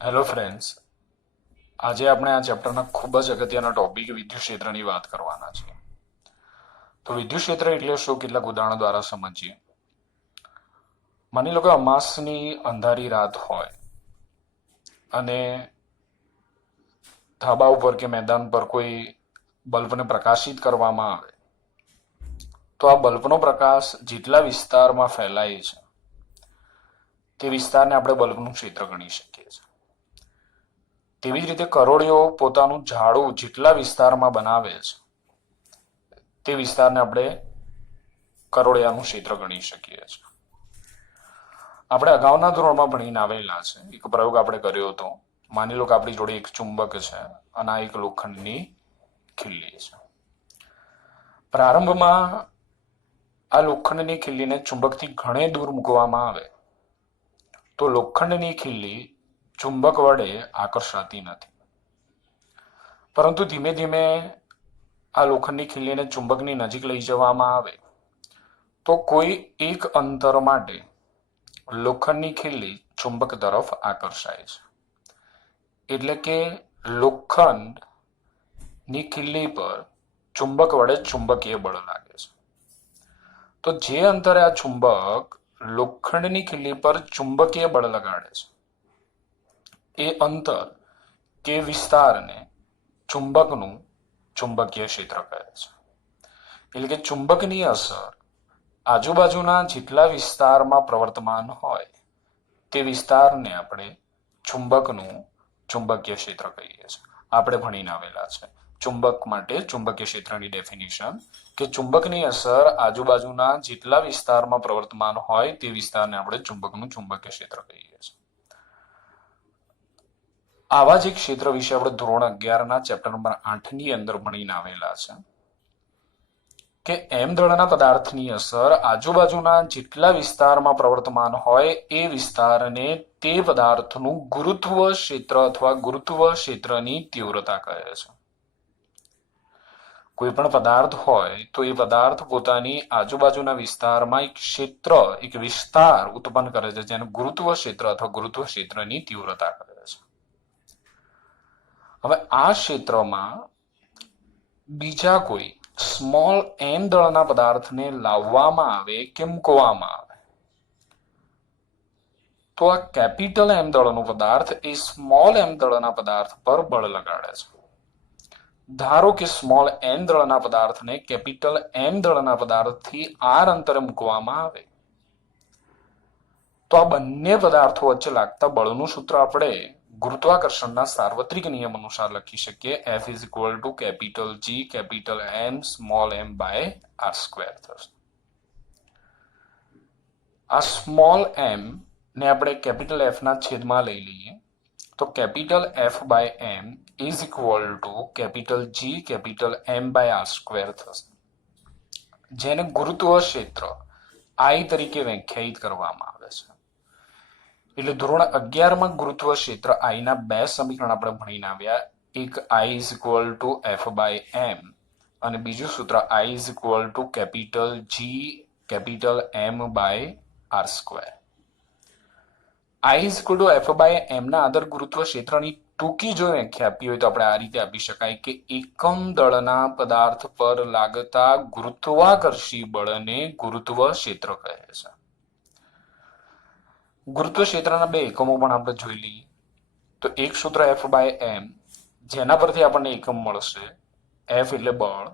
Hello friends, આજે આપણે આ ચેપ્ટરના ખૂબ જ અગત્યના ટોપિક વિદ્યુત ક્ષેત્રની વાત કરવાના છીએ. તો વિદ્યુત ક્ષેત્ર એટલે શું, કેટલાક ઉદાહરણો દ્વારા સમજીએ. માની લો કે અમાસની અંધારી રાત હોય અને ધાબા ઉપર કે મેદાન પર કોઈ બલ્બને પ્રકાશિત કરવામાં આવે, તો આ બલ્બનો પ્રકાશ જેટલા વિસ્તારમાં ફેલાય છે તે વિસ્તારને આપણે બલ્બનું ક્ષેત્ર ગણી શકીએ છીએ. તેવી જ રીતે કરોળિયો પોતાનું ઝાડું જેટલા વિસ્તારમાં બનાવે છે તે વિસ્તારને આપણે કરોળિયાનું ક્ષેત્ર ગણી શકીએ છીએ. આપણે અગાઉના ધોરણમાં ભણીને આવેલા છે. એક પ્રયોગ આપણે કર્યો હતો. માની લો કે આપણી જોડે એક ચુંબક છે અને આ એક લોખંડની ખીલ્લી છે. પ્રારંભમાં આ લોખંડની ખીલ્લીને ચુંબકથી ઘણે દૂર મૂકવામાં આવે તો લોખંડની ખીલ્લી ચુંબક વડે આકર્ષાતી નથી. પરંતુ ધીમે ધીમે આ લોખંડની ખીલ્લીને ચુંબકની નજીક લઈ જવામાં આવે તો કોઈ એક અંતર માટે લોખંડની ખીલ્લી ચુંબક તરફ આકર્ષાય છે. એટલે કે લોખંડની ખીલ્લી પર ચુંબક વડે ચુંબકીય બળ લાગે છે. તો જે અંતરે આ ચુંબક લોખંડની ખીલ્લી પર ચુંબકીય બળ લગાડે છે એ અંતર કે વિસ્તારને ચુંબકનું ચુંબકીય ક્ષેત્ર કહે છે. એટલે કે ચુંબકની અસર આજુબાજુના જેટલા વિસ્તારમાં પ્રવર્તમાન હોય તે વિસ્તારને આપણે ચુંબકનું ચુંબકીય ક્ષેત્ર કહીએ છીએ. આપણે ભણીને આવેલા છે ચુંબક માટે ચુંબકીય ક્ષેત્રની ડેફિનેશન કે ચુંબકની અસર આજુબાજુના જેટલા વિસ્તારમાં પ્રવર્તમાન હોય તે વિસ્તારને આપણે ચુંબકનું ચુંબકીય ક્ષેત્ર કહીએ છીએ. આવા જ એક ક્ષેત્ર વિશે આપણે ધોરણ 11ના ચેપ્ટર નંબર 8ની અંદર ભણીને આવેલા છે કે એમ દળના પદાર્થની અસર આજુબાજુના જેટલા વિસ્તારમાં પ્રવર્તમાન હોય એ વિસ્તારને તે પદાર્થનું ગુરુત્વ ક્ષેત્ર અથવા ગુરુત્વ ક્ષેત્રની તીવ્રતા કહે છે. કોઈ પણ પદાર્થ હોય તો એ પદાર્થ પોતાની આજુબાજુના વિસ્તારમાં એક ક્ષેત્ર, એક વિસ્તાર ઉત્પન્ન કરે છે જેને ગુરુત્વ ક્ષેત્ર અથવા ગુરુત્વ ક્ષેત્રની તીવ્રતા કહે છે. હવે આ ક્ષેત્રમાં બીજા કોઈ સ્મોલ એમ દળના પદાર્થને લાવવામાં આવે કે મૂકવામાં આવે તો આ કેપિટલ એમ દળનો પદાર્થ એ સ્મોલ એમ દળના પદાર્થ પર બળ લગાડે છે. ધારો કે સ્મોલ એમ દળના પદાર્થને કેપિટલ એમ દળના પદાર્થથી આર અંતરે મૂકવામાં આવે તો આ બંને પદાર્થો વચ્ચે લાગતા બળનું સૂત્ર આપણે ગુરુત્વાકર્ષણના સાર્વત્રિક નિયમ અનુસાર લખી શકીએ. F is equal to capital G capital M small m by R square થશે. આ સ્મોલ m ને આપણે કેપિટલ F ના છેદમાં લઈ લઈએ તો capital F by m is equal to capital G capital M by R square થશે, જેને ગુરુત્વ ક્ષેત્ર I તરીકે વ્યાખ્યાયિત કરવામાં આવે છે. એટલે ધોરણ 11માં ગુરુત્વ ક્ષેત્ર I ના બે સમીકરણ આપણે ભણીને આવ્યા. એક I is equal to F by m અને બીજું સૂત્ર I is equal to capital G capital M by R square. I is equal to F by m ના આદર ગુરુત્વ ક્ષેત્રની ટૂંકી જો વ્યાખ્યા આપી હોય તો આપણે આ રીતે આપી શકાય કે એકમ દળના પદાર્થ પર લાગતા ગુરુત્વાકર્ષી બળને ગુરુત્વ ક્ષેત્ર કહે છે. ગુરુત્વ ક્ષેત્રના બે એકમો પણ આપણે જોઈ લઈએ. તો એક સૂત્ર F બાય m જેના પરથી આપણને એકમ મળશે. F એટલે બળ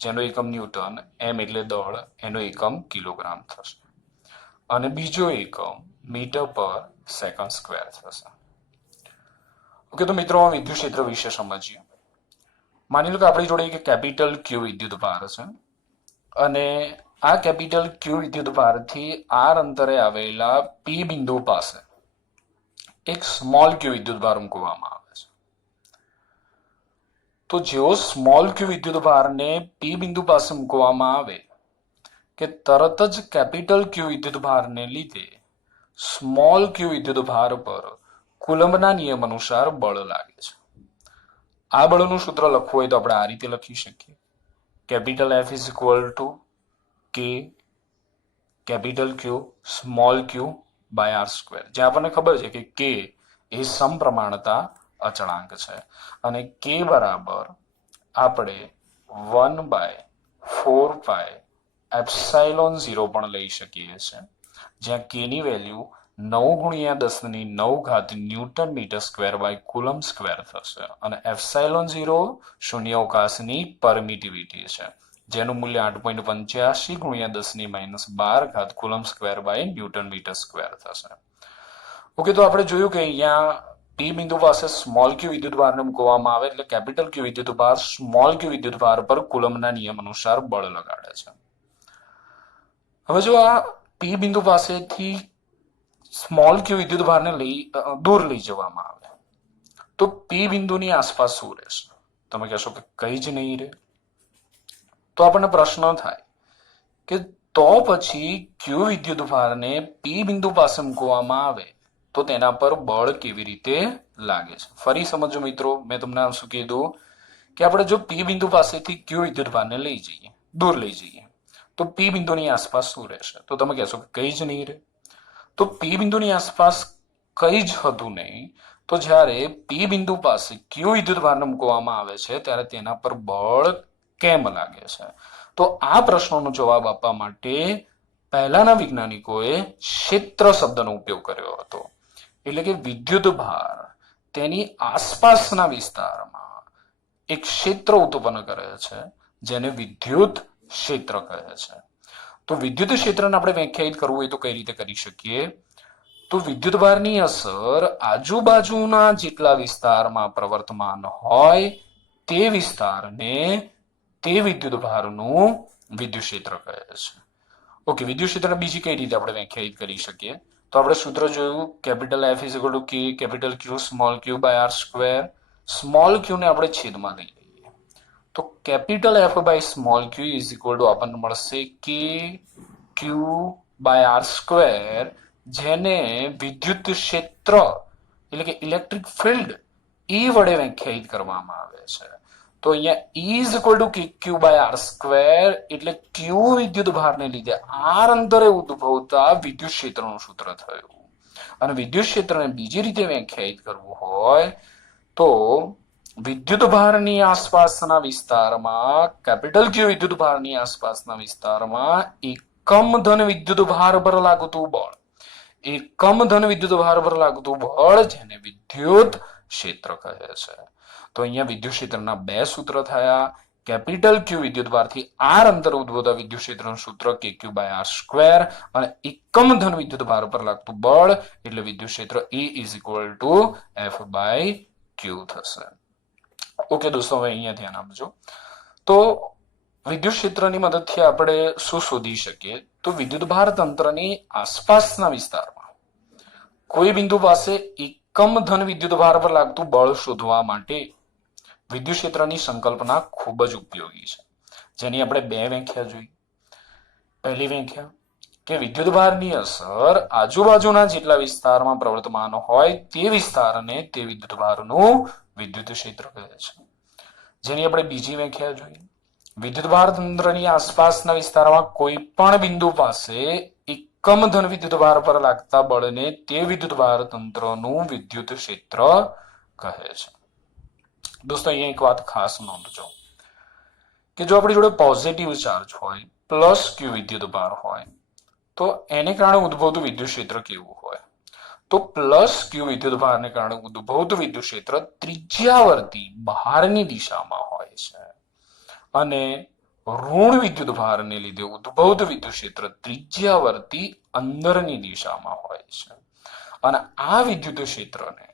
જેનો એકમ ન્યૂટન, m એટલે દળ એનો એકમ કિલોગ્રામ થશે અને બીજો એકમ મીટર પર સેકન્ડ સ્ક્વેર થશે. ઓકે, તો મિત્રો વિદ્યુત ક્ષેત્ર વિશે સમજીએ. માની લો કે આપણી જોડે એક કેપિટલ ક્યુ વિદ્યુત ભાર છે અને આ કેપિટલ ક્યુ વિદ્યુત ભારથી આર અંતરે આવેલા પી બિંદુ પાસે એક સ્મોલ ક્યુ વિદ્યુત ભાર મૂકવામાં આવે છે. તો જેવો સ્મોલ ક્યુ વિદ્યુત ભારને પી બિંદુ પાસે મૂકવામાં આવે કે તરત જ કેપિટલ ક્યુ વિદ્યુત ભારને લીધે સ્મોલ ક્યુ વિદ્યુત ભાર પર કુલમ્બના નિયમ અનુસાર બળ લાગે છે. આ બળનું સૂત્ર લખવું હોય તો આપણે આ રીતે લખી શકીએ. Capital F is equal to K capital Q small Q by R square. જે આપણને ખબર છે કે કે એ સમપ્રમાણતા અચળાંક છે અને કે બરાબર આપણે 1/4πε0 પણ લઈ શકીએ છીએ, જ્યાં કે ની value 9 × 10⁹ newton metre square by coulomb square થશે અને ε0 શૂન્યાવકાશની પરમિટિવિટી છે, જેનું મૂલ્ય 8.85 × 10⁻12 coulomb square by newton metre square થશે. ઓકે, તો આપણે જોયું કે અહીંયા પી બિંદુ પાસે સ્મોલ ક્યુ વિદ્યુતભારને મૂકવામાં આવે એટલે કેપિટલ ક્યુ વિદ્યુતભાર સ્મોલ ક્યુ વિદ્યુતભાર પર કુલમના નિયમ અનુસાર બળ લગાડે છે. હવે જો આ પી બિંદુ પાસેથી સ્મોલ ક્યુ વિદ્યુતભારને દૂર લઈ જવામાં આવે તો પી બિંદુની આસપાસ શું રહેશે? તમે કહેશો કે કઈ જ નહીં રહે. તો આપણને પ્રશ્ન થાય કે તો પછી ક્યુ વિદ્યુતભારને પી બિંદુ પાસે મૂકવામાં આવે તો તેના પર બળ કેવી રીતે લાગે છે? ફરી સમજો મિત્રો, મેં તમને શું કીધું કે આપણે જો પી બિંદુ પાસેથી ક્યુ વિદ્યુતભારને લઈ જઈએ, દૂર લઈ જઈએ, તો પી બિંદુની આસપાસ શું રહેશે? તો તમે કહેશો કે કઈ જ નહીં રહે. તો પી બિંદુની આસપાસ કઈ જ હતું નહીં. તો જ્યારે પી બિંદુ પાસે ક્યુ વિદ્યુતભારને મૂકવામાં આવે છે ત્યારે તેના પર બળ કેમ લાગે છે? તો આ પ્રશ્નનો જવાબ આપવા માટે પહેલાના વૈજ્ઞાનિકોએ ક્ષેત્ર શબ્દનો ઉપયોગ કર્યો હતો. એટલે કે વિદ્યુતભાર તેની આસપાસના વિસ્તારમાં એક ક્ષેત્ર ઉત્પન્ન કરે છે જેને વિદ્યુત ક્ષેત્ર કહે છે. તો વિદ્યુત ક્ષેત્રને આપણે વ્યાખ્યાયિત કરવું હોય તો કઈ રીતે કરી શકીએ? તો વિદ્યુતભારની અસર આજુબાજુના જેટલા વિસ્તારમાં પ્રવર્તમાન હોય તે વિસ્તારને તે વિદ્યુતભારનું વિદ્યુત ક્ષેત્ર કહે છે. ઓકે, વિદ્યુત ક્ષેત્રને બીજી કઈ રીતે આપણે વ્યાખ્યાયિત કરી શકીએ? તો આપણે સૂત્ર જોયું, capital F = K, capital Q small q by r square. Small q ને આપણે છેદમાં લઈ લઈએ તો capital F by small q આપણને મળશે KQ બાય r સ્ક્વેર, જેને વિદ્યુત ક્ષેત્ર એટલે કે ઇલેક્ટ્રિક ફિલ્ડ E વડે વ્યાખ્યાયિત કરવામાં આવે છે. તો અહીંયા E = KQ by r square એટલે Q વિદ્યુતભારને લીધે r અંતરે ઉદ્ભવતા વિદ્યુત ક્ષેત્રનું સૂત્ર થયું. અને વિદ્યુત ક્ષેત્રને બીજી રીતે વ્યાખ્યાયિત કરવું હોય તો વિદ્યુતભારની આસપાસના વિસ્તારમાં કેપિટલ Q વિદ્યુતભારની આસપાસના વિસ્તારમાં એકમ ધન વિદ્યુતભાર પર લાગતું બળ, એકમ ધન વિદ્યુતભાર પર લાગતું બળ જેને વિદ્યુત ક્ષેત્ર કહે છે. તો અહીંયા વિદ્યુત ક્ષેત્રના બે સૂત્ર થયા. કેપિટલ Q વિદ્યુતભારથી r અંતર ઉદ્ભવતા વિદ્યુત ક્ષેત્રનું સૂત્ર KQ બાય r સ્ક્વેર અને એકમ ધન વિદ્યુતભાર પર લાગતું બળ એટલે વિદ્યુત ક્ષેત્ર E = F બાય Q થશે. ઓકે દોસ્તો, હવે અહીંયા ધ્યાન આપજો. તો વિદ્યુત ક્ષેત્રની મદદથી આપણે શું શોધી શકીએ? તો વિદ્યુતભાર તંત્રની આસપાસના વિસ્તારમાં કોઈ બિંદુ પાસે એકમ ધન વિદ્યુતભાર પર લાગતું બળ શોધવા માટે વિદ્યુત ક્ષેત્રની સંકલ્પના ખૂબ જ ઉપયોગી છે, જેની આપણે બે વ્યાખ્યા જોઈ. પહેલી વ્યાખ્યા કે વિદ્યુતભારની અસર આજુબાજુના જેટલા વિસ્તારમાં પ્રવર્તમાન હોય તે વિસ્તારને તે વિદ્યુતભારનું વિદ્યુત ક્ષેત્ર કહે છે. જેની આપણે બીજી વ્યાખ્યા જોઈ, વિદ્યુતભાર તંત્રની આસપાસના વિસ્તારમાં કોઈ પણ બિંદુ પાસે એકમ ધન વિદ્યુતભાર પર લાગતા બળને તે વિદ્યુતભાર તંત્રનું વિદ્યુત ક્ષેત્ર કહે છે. દોસ્તો, અહીંયા એક વાત ખાસ નોંધજો કે જો આપણી જોડે પોઝિટિવ ચાર્જ હોય, પ્લસ ક્યુ વિદ્યુતભાર હોય, તો એને કારણે ઉદ્ભવતું વિદ્યુત ક્ષેત્ર કેવું હોય? તો પ્લસ ક્યુ વિદ્યુતભારને કારણે ઉદ્ભવતું વિદ્યુત ક્ષેત્ર ત્રિજ્યાવર્તી બહારની દિશામાં હોય છે અને ઋણ વિદ્યુતભારને લીધે ઉદ્ભવતું વિદ્યુત ક્ષેત્ર ત્રિજ્યાવર્તી અંદરની દિશામાં હોય છે. અને આ વિદ્યુત ક્ષેત્રને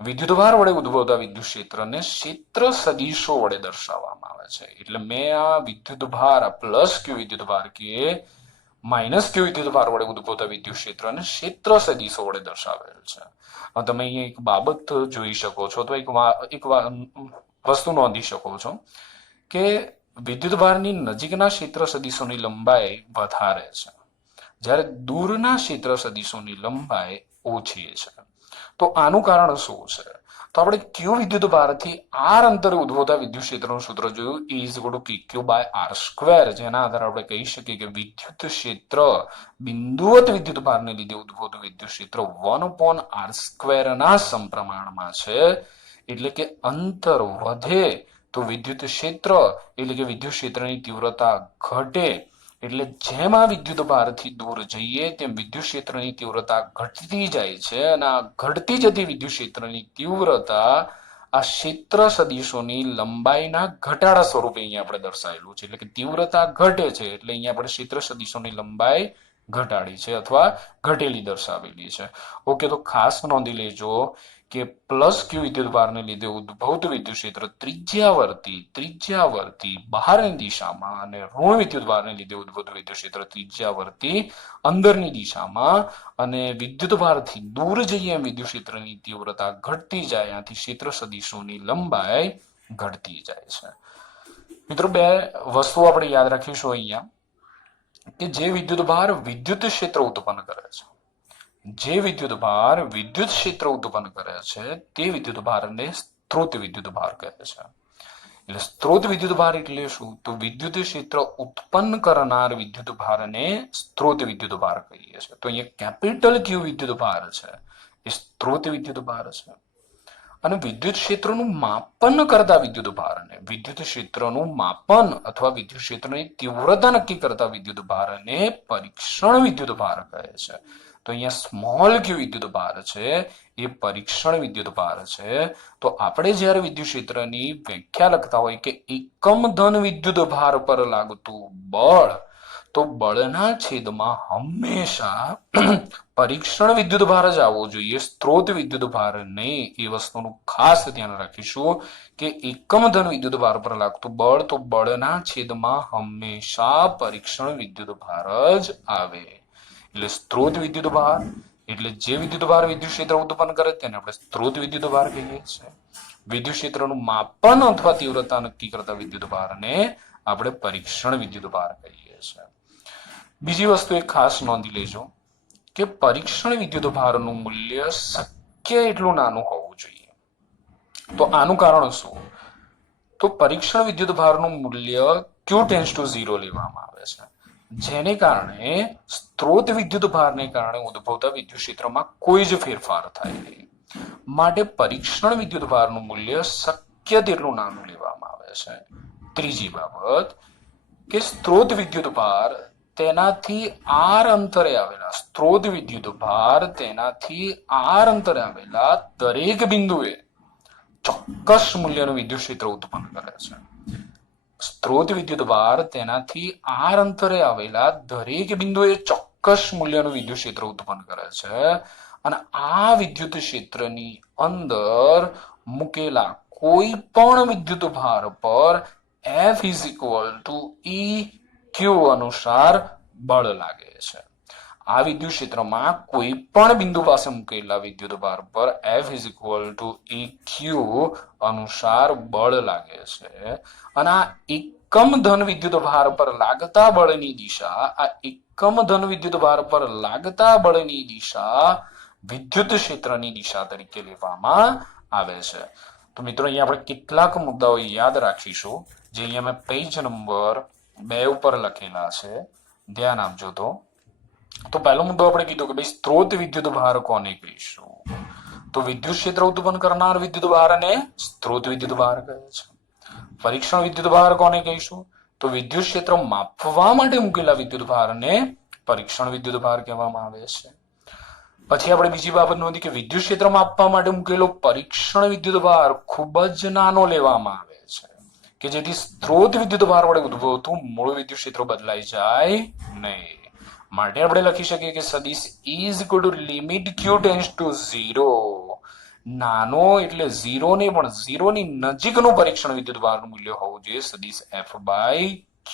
વિદ્યુતભાર વડે ઉદ્ભવતા વિદ્યુત ક્ષેત્રને ક્ષેત્ર સદિશો વડે દર્શાવવામાં આવે છે. એટલે મેં આ વિદ્યુતભાર પ્લસ ક્યુ વિદ્યુતભાર કે માઇનસ ક્યુ વિદ્યુતભાર વડે ઉદ્ભવતા વિદ્યુત ક્ષેત્રને ક્ષેત્ર સદિશો વડે દર્શાવેલ છે. તમે અહીંયા એક બાબત જોઈ શકો છો, તો એક વસ્તુ નોંધી શકો છો કે વિદ્યુતભારની નજીકના ક્ષેત્ર સદિશોની લંબાઈ વધારે છે, જ્યારે દૂરના ક્ષેત્ર સદિશોની લંબાઈ ઓછી છે. તો આનું કારણ શું છે? તો આપણે ક્યુ વિદ્યુત ભારથી આર અંતરે ઉદ્ભવતા વિદ્યુત ક્ષેત્રનું સૂત્ર જોયું, E is equal to PQ by R square, જેના આધારે આપણે કહી શકીએ કે વિદ્યુત ક્ષેત્ર બિંદુવત વિદ્યુત ભારને લીધે ઉદ્ભવતું વિદ્યુત ક્ષેત્ર 1/R સ્ક્વેર ના સમપ્રમાણમાં છે. એટલે કે અંતર વધે તો વિદ્યુત ક્ષેત્ર એટલે કે વિદ્યુત ક્ષેત્રની તીવ્રતા ઘટે. એટલે જેમ આ વિદ્યુત ભારથી દૂર જઈએ તેમ વિદ્યુત ક્ષેત્રની તીવ્રતા ઘટતી જાય છે, અને આ ઘટતી જતી વિદ્યુત ક્ષેત્રની તીવ્રતા આ ક્ષેત્ર સદિશોની લંબાઈના ઘટાડા સ્વરૂપે અહીંયા આપણે દર્શાવેલું છે. એટલે કે તીવ્રતા ઘટે છે એટલે અહીંયા આપણે ક્ષેત્ર સદિશોની લંબાઈ ઘટાડી છે અથવા ઘટેલી દર્શાવેલી છે. ઓકે, તો ખાસ નોંધી લેજો કે પ્લસ ક્યુ વિદ્યુત ભારને લીધે ઉદ્ભવતું વિદ્યુત ક્ષેત્ર ત્રિજ્યાવર્તી બહારની દિશામાં અને ઋણ વિદ્યુત ભારને લીધે ઉદ્ભવતું વિદ્યુત ક્ષેત્ર ત્રિજ્યાવર્તી અંદરની દિશામાં, અને વિદ્યુત ભારથી દૂર જઈએ એમ વિદ્યુત ક્ષેત્રની તીવ્રતા ઘટતી જાય, આથી ક્ષેત્ર સદિશોની લંબાઈ ઘટતી જાય છે. મિત્રો, બે વસ્તુ આપણે યાદ રાખીશું અહીંયા કે જે વિદ્યુત ભાર વિદ્યુત ક્ષેત્ર ઉત્પન્ન કરે છે, જે વિદ્યુત ભાર વિદ્યુત ક્ષેત્ર ઉત્પન્ન કરે છે તે વિદ્યુત ભારને સ્ત્રોત વિદ્યુત ભાર કહે છે. એટલે સ્ત્રોત વિદ્યુત ભાર એટલે શું? તો વિદ્યુત ક્ષેત્ર ઉત્પન્ન કરનાર વિદ્યુત ભારને સ્ત્રોત વિદ્યુત ભાર કહીએ છીએ. તો અહીંયા કેપિટલ ક્યુ વિદ્યુત ભાર છે એ સ્ત્રોત વિદ્યુત ભાર છે, અને વિદ્યુત ક્ષેત્રનું માપન કરતા વિદ્યુત ભારને, વિદ્યુત ક્ષેત્રનું માપન અથવા વિદ્યુત ક્ષેત્રની તીવ્રતા નક્કી કરતા વિદ્યુત ભારને પરીક્ષણ વિદ્યુત ભાર કહે છે. તો અહીંયા સ્મોલ ક્યુ વિદ્યુત ભાર છે એ પરીક્ષણ વિદ્યુત ભાર છે. તો આપણે જ્યારે વિદ્યુત ક્ષેત્રની વ્યાખ્યા લખતા હોય કે એકમ ધન વિદ્યુત ભાર પર લાગતું બળ, તો બળના છેદમાં હંમેશા પરીક્ષણ વિદ્યુત ભાર જ આવવો જોઈએ, સ્ત્રોત વિદ્યુત ભાર નહીં. એ વસ્તુનું ખાસ ધ્યાન રાખીશું કે એકમ ધન વિદ્યુત ભાર પર લાગતું બળ, તો બળના છેદમાં હંમેશા પરીક્ષણ વિદ્યુત ભાર જ આવે. એટલે સ્ત્રોત વિદ્યુત ભાર એટલે જે વિદ્યુત ભાર વિદ્યુત ક્ષેત્ર ઉત્પન્ન કરે તેને આપણે સ્ત્રોત વિદ્યુત ભાર કહીએ છીએ. વિદ્યુત ક્ષેત્રનું માપન અથવા તીવ્રતા નક્કી કરતા વિદ્યુત ભારને આપણે પરીક્ષણ વિદ્યુત ભાર કહીએ છીએ. બીજી વસ્તુ એક ખાસ નોંધી લેજો કે પરીક્ષણ વિદ્યુત ભારનું મૂલ્ય શક્ય એટલું નાનું હોવું જોઈએ. તો આનું કારણ શું? તો પરીક્ષણ વિદ્યુત ભારનું મૂલ્ય Q ટેન્ડ્સ ટુ 0 લેવામાં આવે છે, જેને કારણે સ્ત્રોત વિદ્યુત ભારને કારણે ઉદ્ભવતા વિદ્યુત ક્ષેત્રમાં કોઈ જ ફેરફાર થાય નહીં. માટે પરીક્ષણ વિદ્યુત ભારનું મૂલ્ય શક્ય તેટલું નાનું લેવામાં આવે છે. ત્રીજી બાબત કે સ્ત્રોત વિદ્યુત ભાર તેનાથી આર અંતરે આવેલા, સ્ત્રોત વિદ્યુત ભાર તેનાથી આર અંતરે આવેલા દરેક બિંદુએ ચોક્કસ મૂલ્યનું વિદ્યુત ક્ષેત્ર ઉત્પન્ન કરે છે. સ્ત્રોત વિદ્યુત ભાર તેનાથી આર અંતરે આવેલા દરેક બિંદુએ ચોક્કસ મૂલ્યનું વિદ્યુત ક્ષેત્ર ઉત્પન્ન કરે છે, અને આ વિદ્યુત ક્ષેત્રની અંદર મૂકેલા કોઈ પણ વિદ્યુત ભાર પર F is equal two EQ અનુસાર બળ લાગે છે. આ વિદ્યુત ક્ષેત્રમાં કોઈ પણ બિંદુ પાસે મૂકેલા વિદ્યુત ભાર પર F is equal two EQ અનુસાર બળ લાગે છે, અને આ એકમ ધન વિદ્યુત ભાર પર લાગતા બળની દિશા, આ એકમ ધન વિદ્યુત ભાર પર લાગતા બળની દિશા વિદ્યુત ક્ષેત્રની દિશા તરીકે લેવામાં આવે છે. તો મિત્રો, અહીંયા આપણે કેટલાક મુદ્દાઓ યાદ રાખીશું જે અહીંયા મેં પેજ નંબર 2 ઉપર લખેલા છે, ધ્યાન આપજો. તો પહેલો મુદ્દો આપણે કીધું કે ભાઈ સ્ત્રોત વિદ્યુત ભાર કોને કહીશું? તો વિદ્યુત ક્ષેત્ર ઉત્પન્ન કરનાર વિદ્યુત ભારને સ્ત્રોત વિદ્યુત ભાર કહે છે. પરીક્ષણ વિદ્યુત ભાર કોને કહીશું? તો વિદ્યુત ક્ષેત્ર માપવા માટે મૂકેલા વિદ્યુત ભારને પરીક્ષણ વિદ્યુત ભાર કહેવામાં આવે છે. પછી આપણે બીજી બાબત નોંધી કે વિદ્યુત ક્ષેત્ર માપવા માટે મૂકેલો પરીક્ષણ વિદ્યુત ભાર ખૂબ જ નાનો લેવામાં આવે છે, કે જેથી સ્ત્રોત વિદ્યુત ભાર વડે ઉદ્ભવતું મૂળ વિદ્યુત ક્ષેત્ર બદલાઈ જાય નહીં. માટે આપણે લખી શકીએ કે સદિશ E is equal two limit Q tends to 0. નાનો એટલે 0 ને પણ 0 ની નજીકનું પરીક્ષણ વિદ્યુત ભારનું મૂલ્ય હોવું જોઈએ સદિશ F બાય Q.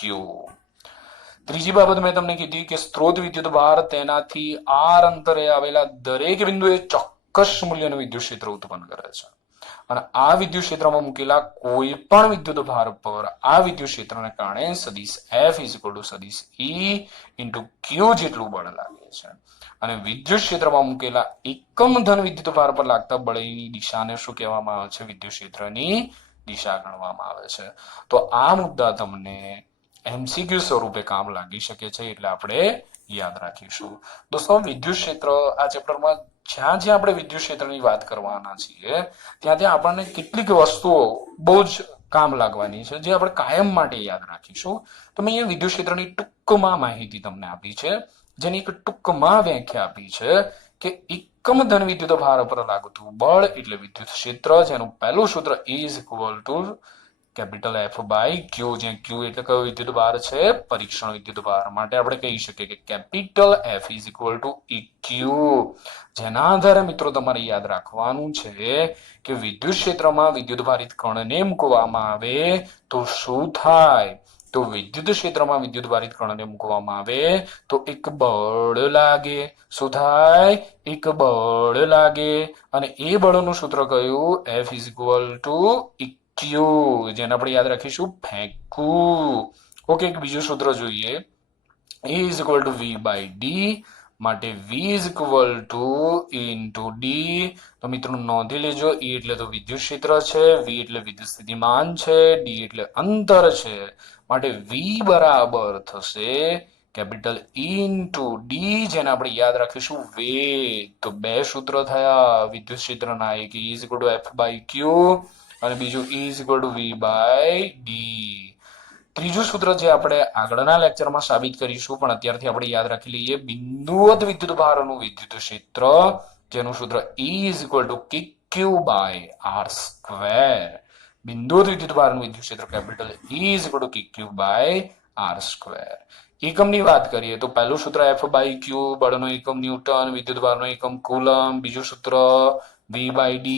ત્રીજી બાબત મેં તમને કીધી કે સ્ત્રોત વિદ્યુત ભાર તેનાથી આર અંતરે આવેલા દરેક બિંદુએ ચોક્કસ મૂલ્યનું વિદ્યુત ક્ષેત્ર ઉત્પન્ન કરે છે. અને આ વિદ્યુત ક્ષેત્રમાં મૂકેલા કોઈ પણ વિદ્યુત ભાર પર આ વિદ્યુત ક્ષેત્રને કારણે સદિશ F સદિશ E ઇન્ટુ Q જેટલું બળ લાગે છે. અને વિદ્યુત ક્ષેત્રમાં મૂકેલા એકમ ધન વિદ્યુત ભાર પર લાગતા બળની દિશાને શું કહેવામાં આવે છે? વિદ્યુત ક્ષેત્રની દિશા ગણવામાં આવે છે. તો આ મુદ્દા તમને MCQ સ્વરૂપે કામ લાગી શકે છે, એટલે આપણે યાદ રાખીશું. દોસ્તો, વિદ્યુત ક્ષેત્ર આ ચેપ્ટરમાં જ્યાં જ્યાં આપણે વિદ્યુત ક્ષેત્રની વાત કરવાના છીએ ત્યાં ત્યાં આપણને કેટલીક વસ્તુઓ બહુ જ કામ લાગવાની છે, જે આપણે કાયમ માટે યાદ રાખીશું. તો મેં અહીંયા વિદ્યુત ક્ષેત્રની ટૂંકમાં માહિતી તમને આપી છે, જેની એક ટૂંકમાં વ્યાખ્યા આપી છે કે એકમ ધન વિદ્યુત ભાર પર લાગતું બળ એટલે વિદ્યુત ક્ષેત્ર, જેનું પહેલું સૂત્ર is equal to capital F by Q, જ્યાં Q એટલે કયો વિદ્યુત ભાર છે? પરીક્ષણ વિદ્યુત ભાર. માટે આપણે કહી શકીએ કે capital F is equal two EQ. જેના આધારે મિત્રો તમારે યાદ રાખવાનું છે કે વિદ્યુત ક્ષેત્રમાં વિદ્યુત ભારિત કણને મૂકવામાં આવે તો શું થાય? તો વિદ્યુત ક્ષેત્રમાં વિદ્યુત ભારિત કણને મૂકવામાં આવે તો એક બળ લાગે. શું થાય? એક બળ લાગે. અને એ બળનું સૂત્ર કયું? F is equal two EQ, જેને આપણે યાદ રાખીશું ફેંકવું. ઓકે, એક બીજું સૂત્ર જોઈએ. E is equal to V by D. માટે V is equal to E into D. તો મિત્રો નોંધી લેજો, E એટલે તો વિદ્યુત ક્ષેત્ર છે, V એટલે વિદ્યુત સ્થિતિમાન છે, D એટલે અંતર છે. માટે V બરાબર થશે કેપિટલ E ઇન્ટુ D, જેને આપણે યાદ રાખીશું વેગ. તો બે સૂત્ર થયા વિદ્યુત ક્ષેત્રના, એક E is equal to F by Q અને બીજું E is equal to V by D. ત્રીજું સૂત્ર જે આપણે આગળના લેક્ચરમાં સાબિત કરીશું, પણ અત્યારથી આપણે યાદ રાખી લઈએ, બિંદુવત વિદ્યુત ભારનું વિદ્યુત ક્ષેત્ર, જેનું સૂત્ર E is equal to KQ by R square. બિંદુવત વિદ્યુત ભારનું વિદ્યુત ક્ષેત્ર capital E is equal to KQ by R square. એકમની વાત કરીએ તો પહેલું સૂત્ર F બાય Q, બળનો એકમ ન્યૂટન, વિદ્યુત ભારનો એકમ કુલમ. બીજું સૂત્ર V બાય D,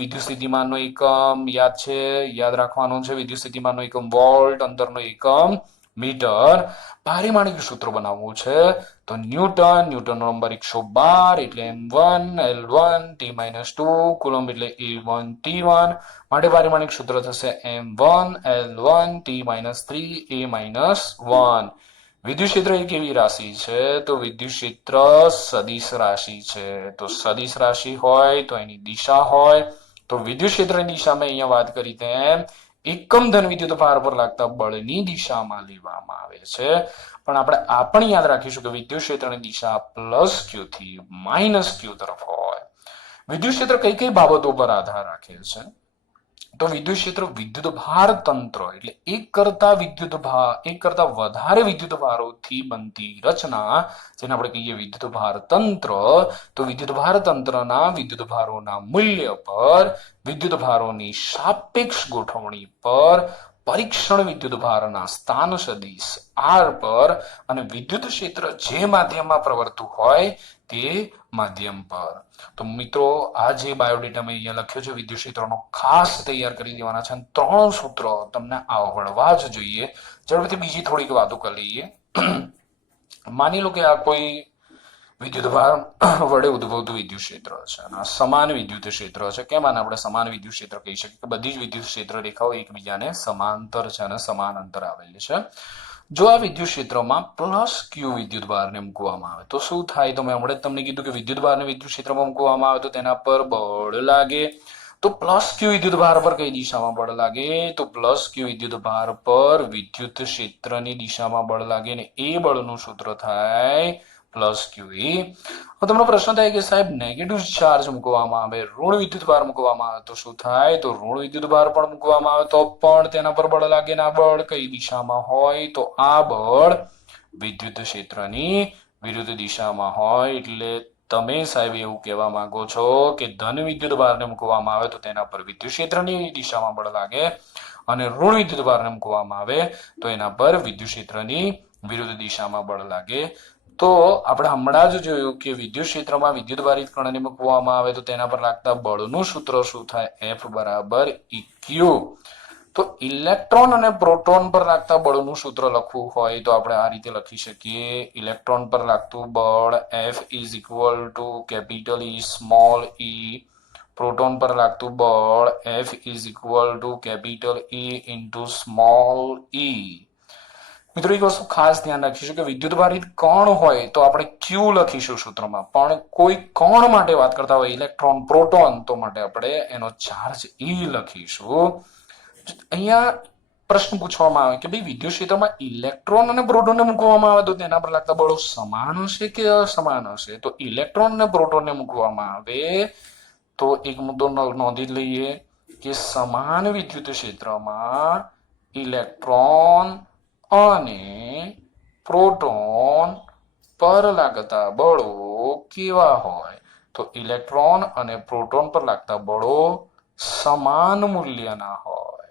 વિદ્યુત સ્થિતિમાનનો એકમ યાદ છે, યાદ રાખવાનું છે. વિદ્યુત સ્થિતિમાનનો એકમ વોલ્ટ, અંતરનો એકમ મીટર. પારિમાણિક સૂત્ર બનાવવું છે તો ન્યૂટનનો નંબર 112 એટલે M1 L1 T-2, કુલમ એટલે A1 T1. માટે પારિમાણિક સૂત્ર થશે M1 L1 T-3 A-1. વિદ્યુત ક્ષેત્ર એ કેવી રાશિ છે? તો વિદ્યુત ક્ષેત્ર સદિશ રાશિ છે. તો સદિશ રાશિ હોય તો એની દિશા હોય. તો વિદ્યુત ક્ષેત્રની દિશા મેં અહીંયા વાત કરી તેમ એકમ ધન વિદ્યુત ભાર પર લાગતા બળની દિશામાં લેવામાં આવે છે. પણ આપણે આ પણ યાદ રાખીશું કે વિદ્યુત ક્ષેત્રની દિશા પ્લસ Q થી માઇનસ Q તરફ હોય. વિદ્યુત ક્ષેત્ર કઈ કઈ બાબતો પર આધાર રાખે છે? તો વિદ્યુત ક્ષેત્ર વિદ્યુત ભાર તંત્ર એટલે એક કરતા વધારે વિદ્યુત ભારોથી બનતી રચના, જેને આપણે કહીએ વિદ્યુત ભાર તંત્ર. તો વિદ્યુત ભાર તંત્રના વિદ્યુત ભારોના મૂલ્ય પર, વિદ્યુત ભારોની સાપેક્ષ ગોઠવણી પર, પરીક્ષણ વિદ્યુત ભારના સ્થાન સદિશ R પર અને વિદ્યુત ક્ષેત્ર જે માધ્યમમાં પ્રવર્તતું હોય તે માધ્યમ પર. તો મિત્રો, આ જે બાયોડેટા મેં અહીંયા લખ્યો છે વિદ્યુત ક્ષેત્રનો, ખાસ તૈયાર કરી દેવાના છે. 3 સૂત્રો તમને આવડવા જ જોઈએ. ઝડપથી બીજી થોડીક વાતો કરી લઈએ. માની લો કે આ કોઈ વિદ્યુત ભાર વડે ઉદ્ભવતું વિદ્યુત ક્ષેત્ર છે અને સમાન વિદ્યુત ક્ષેત્ર છે. કેમ આને આપણે સમાન વિદ્યુત ક્ષેત્ર કહી શકીએ? કે બધી જ વિદ્યુત ક્ષેત્ર રેખાઓ એકબીજાને સમાંતર છે અને સમાન અંતર આવેલી છે. જો આ વિદ્યુત ક્ષેત્રમાં પ્લસ Q વિદ્યુત ભારને મૂકવામાં આવે તો શું થાય? તો મેં હમણાં જ તમને કીધું કે વિદ્યુત ભારને વિદ્યુત ક્ષેત્રમાં મૂકવામાં આવે તો તેના પર બળ લાગે. તો પ્લસ Q વિદ્યુત ભાર પર કઈ દિશામાં બળ લાગે? તો પ્લસ Q વિદ્યુત ભાર પર વિદ્યુત ક્ષેત્રની દિશામાં બળ લાગે અને એ બળનું સૂત્ર થાય પ્લસ QE. હવે તમને પ્રશ્ન થાય કે સાહેબ નેગેટિવ ચાર્જ મૂકવામાં આવે, ઋણ વિદ્યુત ભાર મૂકવામાં આવે તો શું થાય? તો ઋણ વિદ્યુત ભાર પણ મૂકવામાં આવે તો પણ તેના પર બળ લાગે. ના બળ કઈ દિશામાં હોય? તો આ બળ વિદ્યુત ક્ષેત્રની વિરુદ્ધ દિશામાં હોય. એટલે તમે સાહેબ એવું કહેવા માંગો છો કે ધન વિદ્યુત ભારને મૂકવામાં આવે તો તેના પર વિદ્યુત ક્ષેત્રની દિશામાં બળ લાગે અને ઋણ વિદ્યુત ભારને મૂકવામાં આવે તો એના પર વિદ્યુત ક્ષેત્રની વિરુદ્ધ દિશામાં બળ લાગે. તો આપણે હમણાં જ જોયું કે વિદ્યુત ક્ષેત્રમાં વિદ્યુત ભારિત કણને મૂકવામાં આવે તો તેના પર લાગતા બળનું સૂત્ર શું થાય? F બરાબર EQ. તો ઇલેક્ટ્રોન અને પ્રોટોન પર લાગતા બળનું સૂત્ર લખવું હોય તો આપણે આ રીતે લખી શકીએ. ઇલેક્ટ્રોન પર લાગતું બળ F is equal to capital E small E proton પર લાગતું બળ F is equal to capital E into small e. મિત્રો એક વસ્તુ ખાસ ધ્યાન રાખીશું કે વિદ્યુતભારિત કણ હોય તો આપણે ક્યુ લખીશું સૂત્રમાં, પણ કોઈ કણ માટે વાત કરતા હોય ઇલેક્ટ્રોન પ્રોટોન તો માટે આપણે એનો ચાર્જ E લખીશું. અહીંયા પ્રશ્ન પૂછવામાં આવે કે ભાઈ વિદ્યુત ક્ષેત્રમાં ઇલેક્ટ્રોન અને પ્રોટોનને મૂકવામાં આવે તો તેના પર લાગતા બળો સમાન હશે કે અસમાન હશે? તો ઇલેક્ટ્રોન અને પ્રોટોનને મૂકવામાં આવે તો એક મુદ્દો નોંધી લઈએ કે સમાન વિદ્યુત ક્ષેત્રમાં ઇલેક્ટ્રોન અને પ્રોટોન પર લાગતા બળો કેવા હોય? તો ઇલેક્ટ્રોન અને પ્રોટોન પર લાગતા બળો સમાન મૂલ્યના હોય,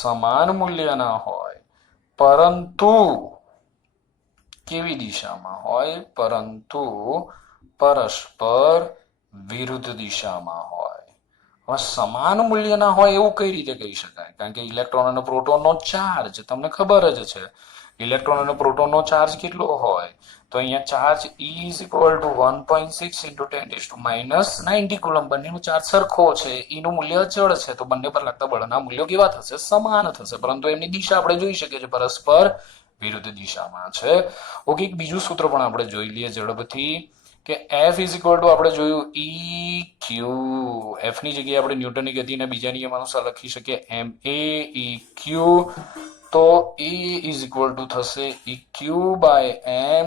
સમાન મૂલ્યના હોય, પરંતુ કેવી દિશામાં હોય? પરંતુ પરસ્પર વિરુદ્ધ દિશામાં હોય. હવે સમાન મૂલ્યના હોય એવું કઈ રીતે કહી શકાય? કારણ કે ઇલેક્ટ્રોન અને પ્રોટોનનો ચાર્જ તમને ખબર જ છે. ઇલેક્ટ્રોન અને પ્રોટોનનો ચાર્જ કેટલો હોય? તો અહીંયા charge E is equal to 1.6 into 10⁻90 coulomb. બંનેનો ચાર્જ સરખો છે, E નું મૂલ્ય અચળ છે, તો બંને પર લાગતા બળના મૂલ્યો કેવા થશે? સમાન થશે, પરંતુ એમની દિશા આપણે જોઈ શકીએ છીએ પરસ્પર વિરુદ્ધ દિશામાં છે. ઓકે, એક બીજું સૂત્ર પણ આપણે જોઈ લઈએ ઝડપથી કે F ઇઝ ઇક્વલ ટુ આપણે જોયું E Q. F ની જગ્યાએ આપણે ન્યૂટનની ગતિના બીજા નિયમ અનુસાર લખી શકીએ MA/EQ. તો E ઇઝ ઇક્વલ ટુ થશે EQ બાય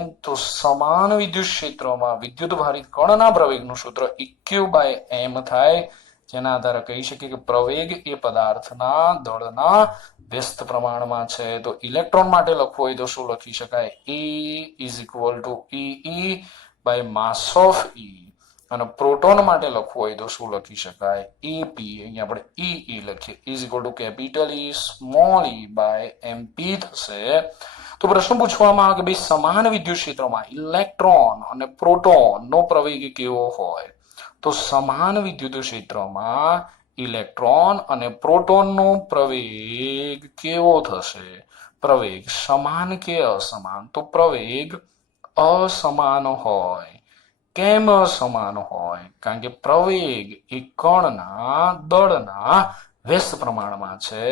M. તો સમાન વિદ્યુત ક્ષેત્રમાં વિદ્યુત ભારિત કણના પ્રવેગનું સૂત્ર EQ બાય M થાય, જેના આધારે કહી શકીએ કે પ્રવેગ એ પદાર્થના દળના વ્યસ્ત પ્રમાણમાં છે. તો ઇલેક્ટ્રોન માટે લખવું હોય તો શું લખી શકાય? E is equal to EE by mass of E. અને પ્રોટોન માટે લખવું હોય તો શું લખી શકાય? EP. અહીંયા આપણે EE લખીએ is equal to capital E small e by MP થશે. તો પ્રશ્ન પૂછવામાં આવે કે ભાઈ સમાન વિદ્યુત ક્ષેત્રમાં ઇલેક્ટ્રોન અને પ્રોટોનનો પ્રવેગ કેવો હોય? તો સમાન વિદ્યુત ક્ષેત્રમાં ઇલેક્ટ્રોન અને પ્રોટોનનો પ્રવેગ કેવો થશે? પ્રવેગ સમાન કે અસમાન? તો પ્રવેગ અસમાન હોય. કેમ અસમાન હોય? કારણ કે પ્રવેગ એ કણના દળના વ્યસ્ત પ્રમાણમાં છે,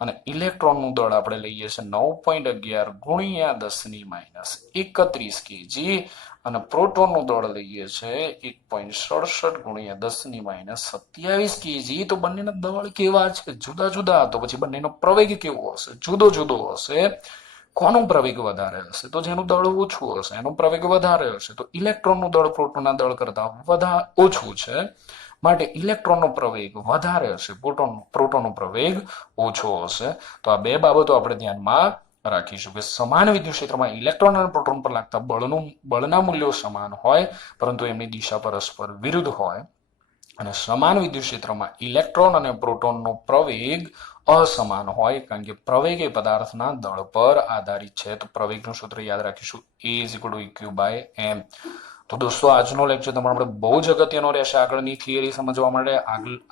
અને ઇલેક્ટ્રોનનું દળ આપણે લઈએ છીએ 9.11 ગુણ્યા 10⁻31 kg, અને પ્રોટોનનું દળ લઈએ છીએ 1.67 ગુણ્યા 10⁻27 kg. તો બંનેના દળ કેવા છે? જુદા જુદા. તો પછી બંનેનો પ્રવેગ કેવો હશે? જુદો જુદો હશે. કોનો પ્રવેગ વધારે હશે? તો જેનું દળ ઓછું હશે એનો પ્રવેગ વધારે હશે. તો ઇલેક્ટ્રોનનું દળ પ્રોટોનના દળ કરતા ઓછું છે, માટે ઇલેક્ટ્રોનનો પ્રવેગ વધારે હશે, પ્રોટોનનો પ્રવેગ ઓછો હશે. તો આ બે બાબતો આપણે ધ્યાનમાં રાખીશું કે સમાન વિદ્યુત ક્ષેત્રમાં ઇલેક્ટ્રોન અને પ્રોટોન પર લાગતા બળના મૂલ્યો સમાન હોય, પરંતુ એમની દિશા પરસ્પર વિરુદ્ધ હોય. અને સમાન વિદ્યુત ક્ષેત્રમાં ઇલેક્ટ્રોન અને પ્રોટોનનો પ્રવેગ અસમાન હોય, કારણ કે પ્રવેગ એ પદાર્થના દળ પર આધારિત છે. તો પ્રવેગનું સૂત્ર યાદ રાખીશું E is equal to EQ by M. તો દોસ્તો આજનો લેક્ચર તમારો આપણે બહુ જ અગત્યનો રહેશે આગળની થિયરી સમજવા માટે.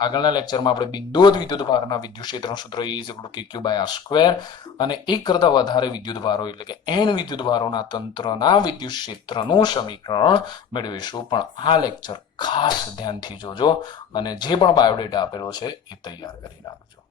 આગળના લેક્ચરમાં આપણે બિંદુવત વિદ્યુત ભારના વિદ્યુત ક્ષેત્રનું સૂત્ર E is equal to KQ by R², અને એક કરતા વધારે વિદ્યુત ભારો એટલે કે N વિદ્યુત ભારોના તંત્રના વિદ્યુત ક્ષેત્રનું સમીકરણ મેળવીશું. પણ આ લેક્ચર ખાસ ધ્યાનથી જોજો, અને જે પણ બાયોડેટા આપેલો છે એ તૈયાર કરી નાખજો.